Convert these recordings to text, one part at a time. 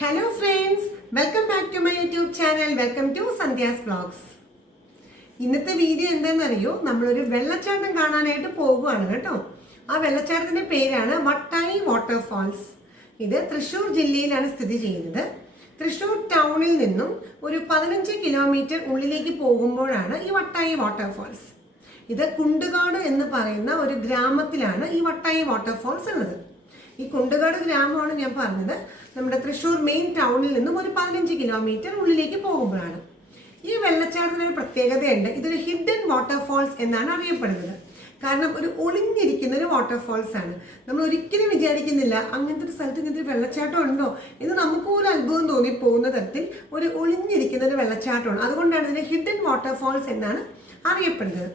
Hello friends, welcome back to my YouTube channel. Welcome to Sandhya's Vlogs. ഇന്നത്തെ video എന്താണെന്നറിയോ, നമ്മളൊരു വെള്ളച്ചാട്ടം കാണാനായിട്ട് പോകുകയാണ് കേട്ടോ. ആ വെള്ളച്ചാട്ടത്തിന്റെ പേരാണ് വട്ടായി വാട്ടർഫാൾസ്. ഇത് തൃശ്ശൂർ ജില്ലയിലാണ് സ്ഥിതി ചെയ്യുന്നത്. തൃശ്ശൂർ ടൗണിൽ നിന്നും ഒരു 15 കിലോമീറ്റർ ഉള്ളിലേക്ക് പോകുമ്പോഴാണ് ഈ വട്ടായി വാട്ടർഫാൾസ്. ഇത് കുണ്ടുകാട് എന്ന് പറയുന്ന ഒരു ഗ്രാമത്തിലാണ് ഈ വട്ടായി വാട്ടർഫാൾസ് ഉള്ളത്. ഈ കുണ്ടുകാട് ഗ്രാമമാണ് ഞാൻ പറഞ്ഞത്, നമ്മുടെ തൃശ്ശൂർ മെയിൻ ടൗണിൽ നിന്നും ഒരു 15 കിലോമീറ്റർ ഉള്ളിലേക്ക് പോകുമ്പോഴാണ്. ഈ വെള്ളച്ചാട്ടത്തിന് ഒരു പ്രത്യേകതയുണ്ട്. ഇതൊരു ഹിഡൻ വാട്ടർഫാൾസ് എന്നാണ് അറിയപ്പെടുന്നത്. കാരണം ഒരു ഒളിഞ്ഞിരിക്കുന്ന ഒരു വാട്ടർഫാൾസ് ആണ്. നമ്മൾ ഒരിക്കലും വിചാരിക്കുന്നില്ല അങ്ങനത്തെ ഒരു സ്ഥലത്ത് ഇങ്ങനത്തെ ഒരു വെള്ളച്ചാട്ടം ഉണ്ടോ എന്ന് നമുക്ക് ഒരു അത്ഭുതം തോന്നിപ്പോകുന്ന തരത്തിൽ ഒരു ഒളിഞ്ഞിരിക്കുന്ന ഒരു വെള്ളച്ചാട്ടമാണ്. അതുകൊണ്ടാണ് ഇതിനെ ഹിഡൻ വാട്ടർഫാൾസ് എന്നാണ് അറിയപ്പെടുന്നത്.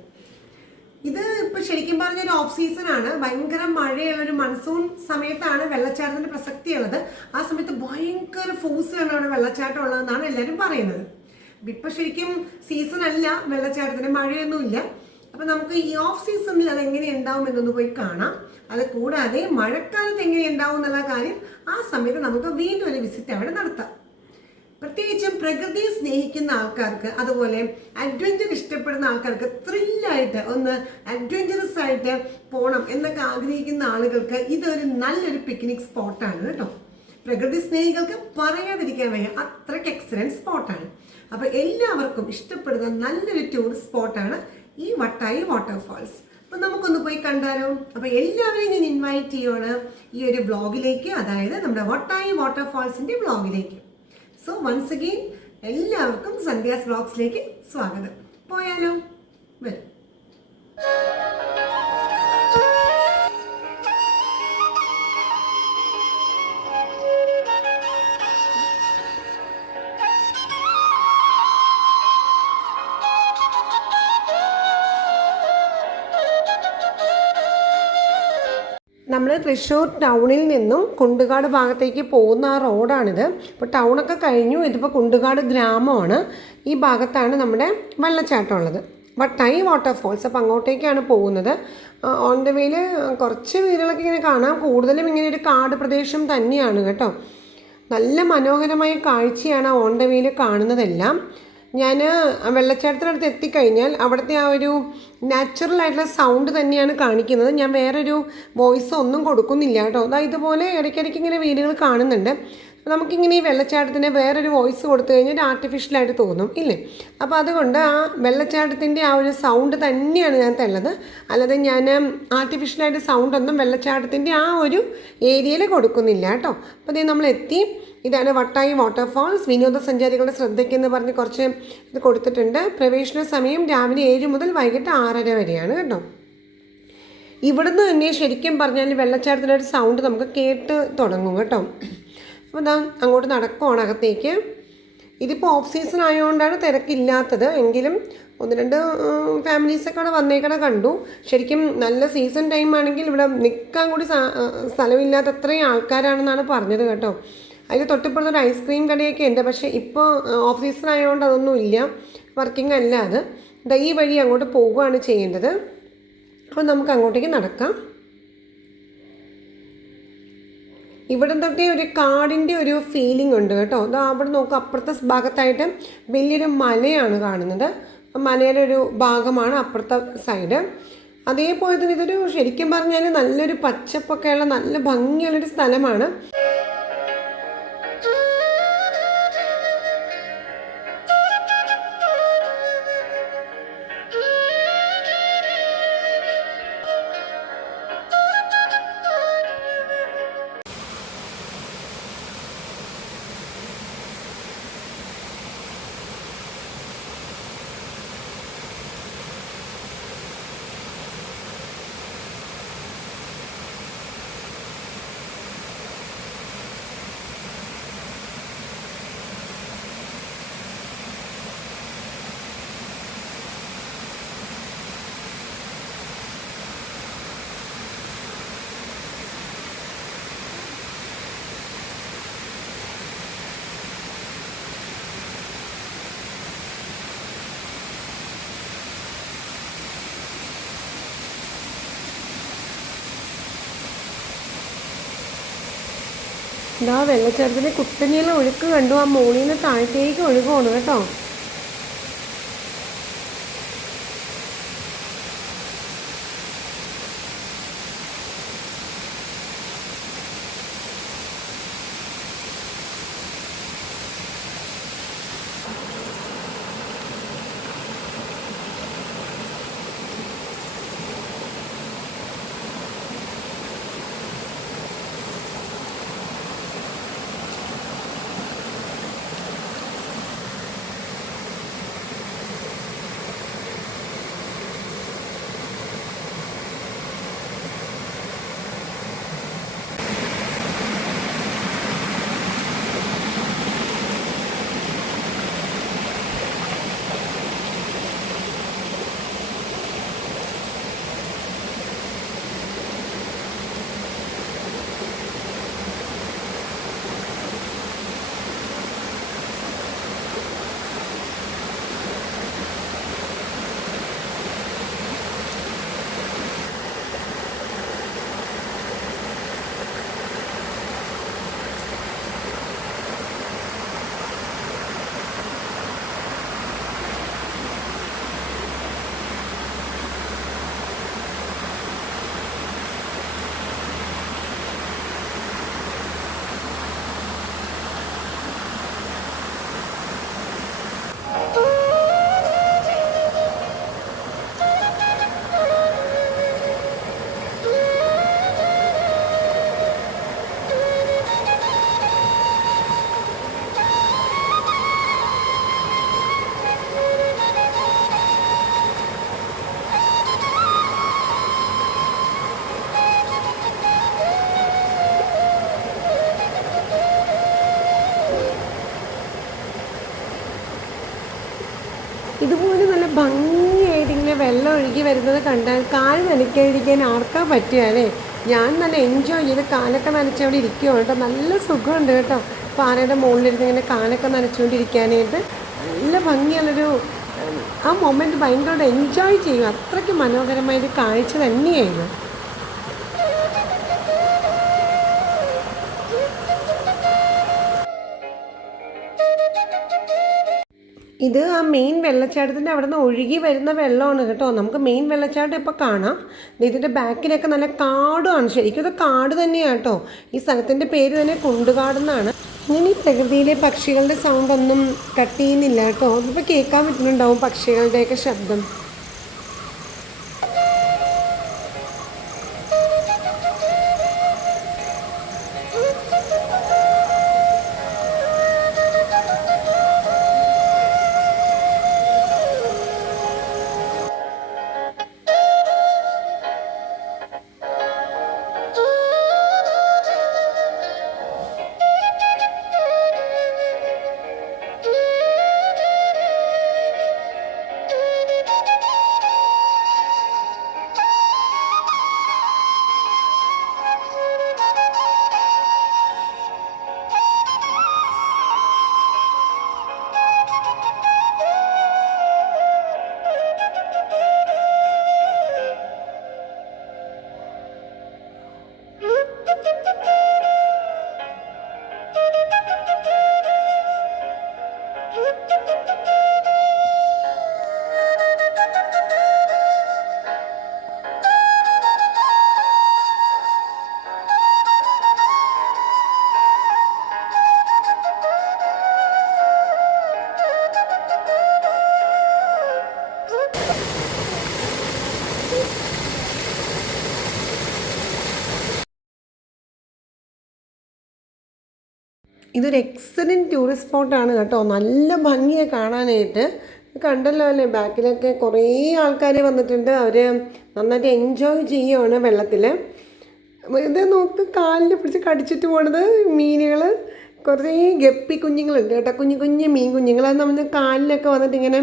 ഇത് ഇപ്പൊ ശരിക്കും പറഞ്ഞൊരു ഓഫ് സീസൺ ആണ്. ഭയങ്കര മഴയുള്ള ഒരു മൺസൂൺ സമയത്താണ് വെള്ളച്ചാട്ടത്തിന്റെ പ്രസക്തി ഉള്ളത്. ആ സമയത്ത് ഭയങ്കര ഫോഴ്സിലാണ് അവിടെ വെള്ളച്ചാട്ടം ഉള്ളതെന്നാണ് എല്ലാവരും പറയുന്നത്. ഇപ്പൊ ശരിക്കും സീസൺ അല്ല വെള്ളച്ചാട്ടത്തിന്, മഴയൊന്നുമില്ല. അപ്പൊ നമുക്ക് ഈ ഓഫ് സീസണിൽ അത് എങ്ങനെ ഉണ്ടാവും എന്നൊന്ന് പോയി കാണാം. അത് കൂടാതെ മഴക്കാലത്ത് എങ്ങനെ ഉണ്ടാവും എന്നുള്ള കാര്യം ആ സമയത്ത് നമുക്ക് വീണ്ടും ഒരു വിസിറ്റ് അവിടെ നടത്താം. പ്രത്യേകിച്ചും പ്രകൃതിയെ സ്നേഹിക്കുന്ന ആൾക്കാർക്ക്, അതുപോലെ അഡ്വഞ്ചർ ഇഷ്ടപ്പെടുന്ന ആൾക്കാർക്ക്, ത്രില്ലായിട്ട് ഒന്ന് അഡ്വഞ്ചറസ് ആയിട്ട് പോകണം എന്നൊക്കെ ആഗ്രഹിക്കുന്ന ആളുകൾക്ക് ഇതൊരു നല്ലൊരു പിക്നിക് സ്പോട്ടാണ് കേട്ടോ. പ്രകൃതി സ്നേഹികൾക്ക് പറയാതിരിക്കാൻ വയ്യ, അത്രയ്ക്ക് എക്സലന്റ് സ്പോട്ടാണ്. അപ്പൊ എല്ലാവർക്കും ഇഷ്ടപ്പെടുന്ന നല്ലൊരു ടൂറിസ്റ്റ് സ്പോട്ടാണ് ഈ വട്ടായി വാട്ടർഫാൾസ്. അപ്പൊ നമുക്കൊന്ന് പോയി കണ്ടാലോ. അപ്പൊ എല്ലാവരെയും ഞാൻ ഇൻവൈറ്റ് ചെയ്യുകയാണ് ഈ ഒരു വ്ളോഗിലേക്ക്, അതായത് നമ്മുടെ വട്ടായി വാട്ടർഫാൾസിന്റെ വ്ളോഗിലേക്ക്. സോ വൺസ് അഗെയിൻ എല്ലാവർക്കും സന്ധ്യാസ് വ്ളോഗ്സിലേക്ക് സ്വാഗതം. പോയാലോ, വരും. നമ്മൾ തൃശ്ശൂർ ടൗണിൽ നിന്നും കുണ്ടുകാട് ഭാഗത്തേക്ക് പോകുന്ന ആ റോഡാണിത്. ഇപ്പോൾ ടൗണൊക്കെ കഴിഞ്ഞു, ഇതിപ്പോൾ കുണ്ടുകാട് ഗ്രാമമാണ്. ഈ ഭാഗത്താണ് നമ്മുടെ വെള്ളച്ചാട്ടം ഉള്ളത്, വട്ടായി വാട്ടർഫാൾസ്. അപ്പോൾ അങ്ങോട്ടേക്കാണ് പോകുന്നത്. ഓൺ ദ വേയിൽ കുറച്ച് വീടുകളൊക്കെ ഇങ്ങനെ കാണാം. കൂടുതലും ഇങ്ങനെ ഒരു കാട് പ്രദേശം തന്നെയാണ് കേട്ടോ. നല്ല മനോഹരമായ കാഴ്ചയാണ് ഓൺ ദ വേയിൽ കാണുന്നതെല്ലാം. ഞാൻ വെള്ളച്ചാട്ടത്തിനടുത്ത് എത്തിക്കഴിഞ്ഞാൽ അവിടുത്തെ ആ ഒരു നാച്ചുറൽ ആയിട്ടുള്ള സൗണ്ട് തന്നെയാണ് കാണിക്കുന്നത്. ഞാൻ വേറൊരു വോയിസ് ഒന്നും കൊടുക്കുന്നില്ല കേട്ടോ. അതായത് ഇതുപോലെ ഇടയ്ക്കിടയ്ക്ക് ഇങ്ങനെ വീഡിയോകൾ കാണുന്നുണ്ട്. നമുക്കിങ്ങനെ ഈ വെള്ളച്ചാട്ടത്തിന് വേറൊരു വോയിസ് കൊടുത്തു കഴിഞ്ഞാൽ ആർട്ടിഫിഷ്യലായിട്ട് തോന്നും ഇല്ലേ. അപ്പോൾ അതുകൊണ്ട് ആ വെള്ളച്ചാട്ടത്തിൻ്റെ ആ ഒരു സൗണ്ട് തന്നെയാണ് ഞാൻ തള്ളത്. അല്ലാതെ ഞാൻ ആർട്ടിഫിഷ്യലായിട്ട് സൗണ്ടൊന്നും വെള്ളച്ചാട്ടത്തിൻ്റെ ആ ഒരു ഏരിയയിൽ കൊടുക്കുന്നില്ല കേട്ടോ. അപ്പോൾ അതേ നമ്മൾ എത്തി. ഇതാണ് വട്ടായി വാട്ടർഫാൾസ്. വിനോദസഞ്ചാരികളുടെ ശ്രദ്ധയ്ക്കെന്ന് പറഞ്ഞ് കുറച്ച് ഇത് കൊടുത്തിട്ടുണ്ട്. പ്രവേശന സമയം രാവിലെ 7 മുതൽ വൈകിട്ട് 6:30 വരെയാണ് കേട്ടോ. ഇവിടുന്ന് തന്നെ ശരിക്കും പറഞ്ഞാൽ വെള്ളച്ചാട്ടത്തിൻ്റെ ഒരു സൗണ്ട് നമുക്ക് കേട്ട് തുടങ്ങും കേട്ടോ. അപ്പോൾ ഇതാ അങ്ങോട്ട് നടക്കുവാണ് അകത്തേക്ക്. ഇതിപ്പോൾ ഓഫ് സീസൺ ആയതുകൊണ്ടാണ് തിരക്കില്ലാത്തത്. എങ്കിലും 1-2 ഫാമിലീസൊക്കെ അവിടെ വന്നേക്കണ കണ്ടു. ശരിക്കും നല്ല സീസൺ ടൈം ആണെങ്കിൽ ഇവിടെ നിൽക്കാൻ കൂടി സ്ഥലമില്ലാത്ത അത്രയും ആൾക്കാരാണെന്നാണ് പറഞ്ഞത് കേട്ടോ. അതിൽ തൊട്ടിപ്പുറത്തൊരു ഐസ്ക്രീം കടയൊക്കെ ഉണ്ട്. പക്ഷേ ഇപ്പോൾ ഓഫ് സീസൺ ആയതുകൊണ്ട് അതൊന്നും ഇല്ല, വർക്കിംഗ് അല്ല അത്. ഈ വഴി അങ്ങോട്ട് പോവുകയാണ് ചെയ്യേണ്ടത്. അപ്പോൾ നമുക്ക് അങ്ങോട്ടേക്ക് നടക്കാം. ഇവിടെ തൊട്ടേ ഒരു കാടിൻ്റെ ഒരു ഫീലിംഗ് ഉണ്ട് കേട്ടോ. അത് അവിടെ നോക്കുക, അപ്പുറത്തെ ഭാഗത്തായിട്ട് വലിയൊരു മലയാണ് കാണുന്നത്. മലയുടെ ഒരു ഭാഗമാണ് അപ്പുറത്തെ സൈഡ്. അതേപോലെ തന്നെ ഇതൊരു ശരിക്കും പറഞ്ഞാൽ നല്ലൊരു പച്ചപ്പൊക്കെയുള്ള നല്ല ഭംഗിയുള്ളൊരു സ്ഥലമാണ്. ഇതാ വെള്ളച്ചാട്ടത്തിൻ്റെ കുത്തനെയുള്ള ഒഴുക്ക് കണ്ടു. ആ മുകളിൽ നിന്ന് താഴത്തേക്ക് ഒഴുകുവാണ് കേട്ടോ. ഇതുപോലെ നല്ല ഭംഗിയായിട്ട് ഇങ്ങനെ വെള്ളം ഒഴുകി വരുന്നത് കണ്ടാൽ കാല് നനയ്ക്കാതിരിക്കാൻ ആർക്കാ പറ്റുക അല്ലേ? ഞാൻ നല്ല എൻജോയ് ചെയ്ത് കാലൊക്കെ നനച്ചവിടെ ഇരിക്കുവാണ് കേട്ടോ. നല്ല സുഖമുണ്ട് കേട്ടോ പാറയുടെ മുകളിലിരുന്ന് ഇങ്ങനെ കാലൊക്കെ നനച്ചുകൊണ്ടിരിക്കാനായിട്ട്. നല്ല ഭംഗിയുള്ളൊരു ആ മൊമെൻറ്റ് ഭയങ്കരമായിട്ട് എൻജോയ് ചെയ്യും. അത്രയ്ക്ക് മനോഹരമായൊരു കാഴ്ച തന്നെയായിരുന്നു. ഇത് ആ മെയിൻ വെള്ളച്ചാട്ടത്തിൻ്റെ അവിടെ നിന്ന് ഒഴുകി വരുന്ന വെള്ളമാണ് കേട്ടോ. നമുക്ക് മെയിൻ വെള്ളച്ചാട്ടം ഇപ്പോൾ കാണാം. ഇതിൻ്റെ ബാക്കിലൊക്കെ നല്ല കാടുമാണ്. ശരിക്കും ഇത് കാട് തന്നെയാണ് കേട്ടോ. ഈ സ്ഥലത്തിൻ്റെ പേര് തന്നെ കുണ്ടുകാടെന്നാണ്. ഇങ്ങനെ ഈ പ്രകൃതിയിലെ പക്ഷികളുടെ സൗണ്ടൊന്നും കട്ട് ചെയ്യുന്നില്ല കേട്ടോ. അതിപ്പോൾ കേൾക്കാൻ പറ്റുന്നുണ്ടാവും പക്ഷികളുടെയൊക്കെ ശബ്ദം. ഇതൊരു എക്സലൻറ്റ് ടൂറിസ്റ്റ് സ്പോട്ടാണ് കേട്ടോ. നല്ല ഭംഗിയാണ് കാണാനായിട്ട്. കണ്ടല്ലോ അല്ലേ, ബാക്കിലൊക്കെ കുറേ ആൾക്കാർ വന്നിട്ടുണ്ട്. അവർ നന്നായിട്ട് എൻജോയ് ചെയ്യുകയാണ് വെള്ളത്തിൽ. ഇത് നോക്ക്, കാലിൽ പിടിച്ച് കടിച്ചിട്ട് പോണത് മീനുകൾ. കുറേ ഗപ്പി കുഞ്ഞുങ്ങളുണ്ട് കേട്ടോ, കുഞ്ഞു കുഞ്ഞു മീൻ കുഞ്ഞുങ്ങൾ. അത് നമ്മൾ കാലിലൊക്കെ വന്നിട്ട് ഇങ്ങനെ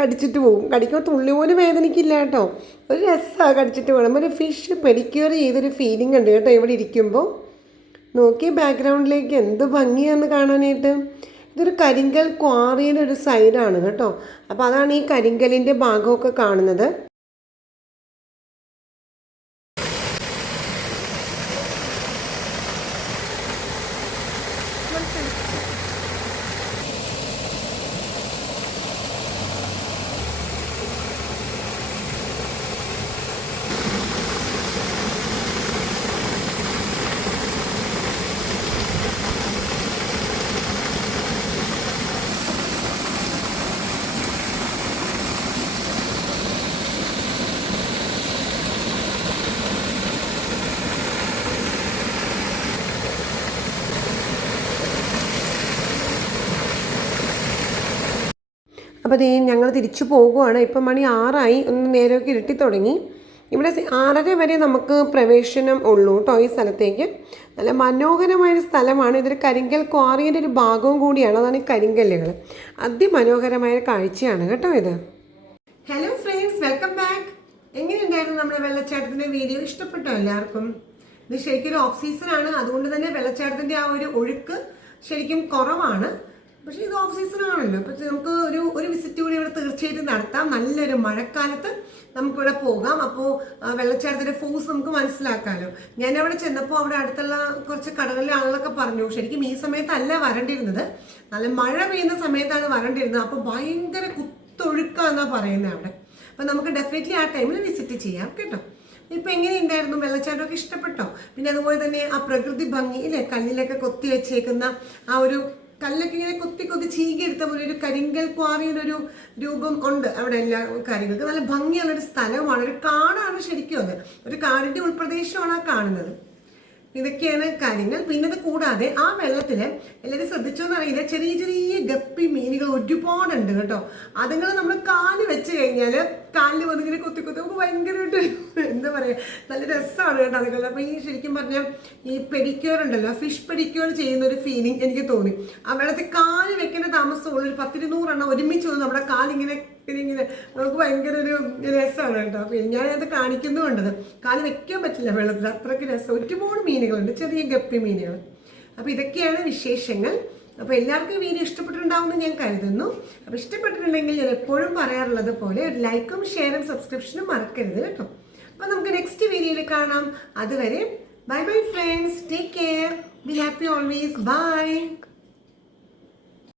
കടിച്ചിട്ട് പോകും. കടിക്കുമ്പോൾ തുള്ളി പോലും വേദനിക്കില്ല കേട്ടോ. ഒരു രസമാണ് കടിച്ചിട്ട് പോകണം. ഒരു ഫിഷ് പെഡിക്യൂർ ചെയ്തൊരു ഫീലിംഗ് ഉണ്ട് കേട്ടോ ഇവിടെ ഇരിക്കുമ്പോൾ. നോക്കി ബാക്ക്ഗ്രൗണ്ടിലേക്ക് എന്ത് ഭംഗിയാണെന്ന് കാണാനായിട്ട്. ഇതൊരു കരിങ്കൽ ക്വാറിയുടെ ഒരു സൈഡാണ് കേട്ടോ. അപ്പോൾ അതാണ് ഈ കരിങ്കലിൻ്റെ ഭാഗമൊക്കെ കാണുന്നത്. അപ്പോൾ ദേ ഞങ്ങൾ തിരിച്ചു പോകുവാണ്. ഇപ്പം മണി 6 ഒന്ന് നേരമൊക്കെ ഇരുട്ടി തുടങ്ങി. ഇവിടെ 6:30 വരെ നമുക്ക് പ്രവേശനം ഉള്ളൂ കേട്ടോ ഈ സ്ഥലത്തേക്ക്. നല്ല മനോഹരമായൊരു സ്ഥലമാണ്. ഇതൊരു കരിങ്കൽ ക്വാറിയുടെ ഒരു ഭാഗവും കൂടിയാണ്. അതാണ് ഈ കരിങ്കല്ലുകൾ. അതിമനോഹരമായ കാഴ്ചയാണ് കേട്ടോ ഇത്. Hello friends, welcome back. എങ്ങനെയുണ്ടായിരുന്നു നമ്മുടെ വെള്ളച്ചാട്ടത്തിൻ്റെ വീഡിയോ? ഇഷ്ടപ്പെട്ടോ എല്ലാവർക്കും? ഇത് ശരിക്കും ഓഫ് സീസണാണ്, അതുകൊണ്ട് തന്നെ വെള്ളച്ചാട്ടത്തിൻ്റെ ആ ഒരു ഒഴുക്ക് ശരിക്കും കുറവാണ്. പക്ഷേ ഇത് ഓഫ് സീസൺ ആണല്ലോ, പക്ഷെ നമുക്ക് ഒരു വിസിറ്റ് കൂടി ഇവിടെ തീർച്ചയായിട്ടും നടത്താം. നല്ലൊരു മഴക്കാലത്ത് നമുക്കിവിടെ പോകാം. അപ്പോൾ വെള്ളച്ചാട്ടത്തിൻ്റെ ഫോഴ്സ് നമുക്ക് മനസ്സിലാക്കാമല്ലോ. ഞാൻ അവിടെ ചെന്നപ്പോൾ അവിടെ അടുത്തുള്ള കുറച്ച് കടകളിലെ ആളുകളൊക്കെ പറഞ്ഞു ശരിക്കും ഈ സമയത്തല്ല വരണ്ടിരുന്നത്, നല്ല മഴ പെയ്യുന്ന സമയത്താണ് വരണ്ടിരുന്നത്. അപ്പോൾ ഭയങ്കര കുത്തൊഴുക്കാന്നാണ് പറയുന്നത് അവിടെ. അപ്പോൾ നമുക്ക് ഡെഫിനറ്റ്ലി ആ ടൈമിൽ വിസിറ്റ് ചെയ്യാം കേട്ടോ. ഇപ്പം എങ്ങനെയുണ്ടായിരുന്നു? വെള്ളച്ചാട്ടമൊക്കെ ഇഷ്ടപ്പെട്ടോ? പിന്നെ അതുപോലെ തന്നെ ആ പ്രകൃതി ഭംഗി ഇല്ലേ, കല്ലിലൊക്കെ കൊത്തി വെച്ചേക്കുന്ന ആ ഒരു കല്ലൊക്കെ ഇങ്ങനെ കൊത്തി ചീകിയെടുത്ത പോലെ ഒരു കരിങ്കൽ ക്വാറിയുടെ ഒരു രൂപം ഉണ്ട് അവിടെ. എല്ലാ കാര്യങ്ങൾക്കും നല്ല ഭംഗിയുള്ളൊരു സ്ഥലമാണ്, ഒരു കാടാണ് ശരിക്കും. അത് ഒരു കാടിൻ്റെ ഉൾപ്രദേശമാണ് ആ കാണുന്നത്. ഇതൊക്കെയാണ് കാര്യങ്ങൾ. പിന്നെ അത് കൂടാതെ ആ വെള്ളത്തിൽ എല്ലാവരും ശ്രദ്ധിച്ചോന്ന് അറിയില്ല, ചെറിയ ചെറിയ ഗപ്പി മീനുകൾ ഒരുപാടുണ്ട് കേട്ടോ. അതുങ്ങൾ നമ്മൾ കാല് വെച്ച് കഴിഞ്ഞാൽ കാലിൽ വന്നിങ്ങനെ കൊത്തി നമുക്ക് ഭയങ്കരമായിട്ട് എന്താ പറയുക, നല്ല രസമാണ് കേട്ടോ അതുങ്ങൾ. അപ്പോൾ ഈ ശരിക്കും പറഞ്ഞാൽ ഈ പെഡിക്യൂർ ഉണ്ടല്ലോ, ഫിഷ് പെഡിക്യൂർ ചെയ്യുന്ന ഒരു ഫീലിംഗ് എനിക്ക് തോന്നി. ആ വെള്ളത്തിൽ കാല് വെക്കേണ്ട താമസമുള്ള ഒരു 10-200 ഒരുമിച്ച് വന്ന് നമ്മുടെ കാലിങ്ങനെ ഇങ്ങനെ നമുക്ക് ഭയങ്കര ഒരു രസമാണ് കേട്ടോ. അപ്പോൾ ഞാനത് കാണിക്കുന്നുണ്ടത്, കാല് വെക്കാൻ പറ്റില്ല വെള്ളത്തിൽ, അത്രയ്ക്ക് രസം. ഒരുപാട് മീനുകളുണ്ട്, ചെറിയ ഗപ്പി മീനുകൾ. അപ്പോൾ ഇതൊക്കെയാണ് വിശേഷങ്ങൾ. അപ്പോൾ എല്ലാവർക്കും ഈ വീഡിയോ ഇഷ്ടപ്പെട്ടിട്ടുണ്ടാവുമെന്ന് ഞാൻ കരുതുന്നു. അപ്പോൾ ഇഷ്ടപ്പെട്ടിട്ടുണ്ടെങ്കിൽ ഞാൻ എപ്പോഴും പറയാറുള്ളത് പോലെ ഒരു ലൈക്കും ഷെയറും സബ്സ്ക്രിപ്ഷനും മറക്കരുത് കേട്ടോ. അപ്പോൾ നമുക്ക് നെക്സ്റ്റ് വീഡിയോയിൽ കാണാം. അതുവരെ bye bye friends, take care, be happy always, by.